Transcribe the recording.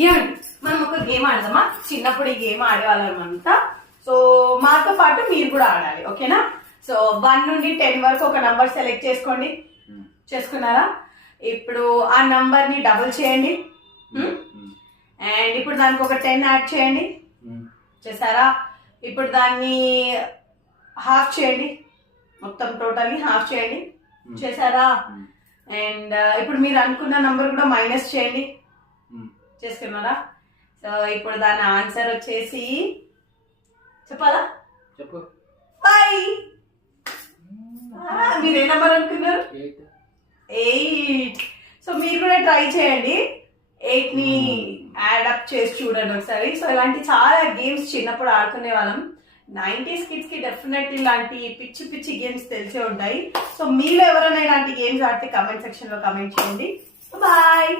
ఏమండి మనం ఒక గేమ్ ఆడదామా? చిన్నప్పుడు ఈ గేమ్ ఆడేవాళ్ళం అంతా. సో మాతో పాటు మీరు కూడా ఆడాలి, ఓకేనా? సో 1 నుండి 10 వరకు ఒక నంబర్ సెలెక్ట్ చేసుకోండి. చేసుకున్నారా? ఇప్పుడు ఆ నంబర్ ని డబుల్ చేయండి. అండ్ ఇప్పుడు దానికి ఒక 10 యాడ్ చేయండి. చేశారా? ఇప్పుడు దాన్ని హాఫ్ చేయండి, మొత్తం టోటల్ని హాఫ్ చేయండి. చేశారా? అండ్ ఇప్పుడు మీరు అనుకున్న నంబర్ కూడా మైనస్ చేయండి. చేసుకున్నారా? సో ఇప్పుడు దాని ఆన్సర్ వచ్చేసి చెప్పాలా? చెప్పు. 5. మీరు ఏ నెంబర్ అనుకున్నారు? 8. సో మీరు కూడా ట్రై చేయండి, 8ని యాడప్ చేసి చూడండి ఒకసారి. సో ఇలాంటి చాలా గేమ్స్ చిన్నప్పుడు ఆడుకునే వాళ్ళం. 90s కిడ్స్ కి డెఫినెట్లీ ఇలాంటి పిచ్చి పిచ్చి గేమ్స్ తెలిసే ఉంటాయి. సో మీలో ఎవరైనా ఇలాంటి గేమ్స్ ఆడితే కమెంట్ సెక్షన్ లో కమెంట్ చేయండి. బాయ్.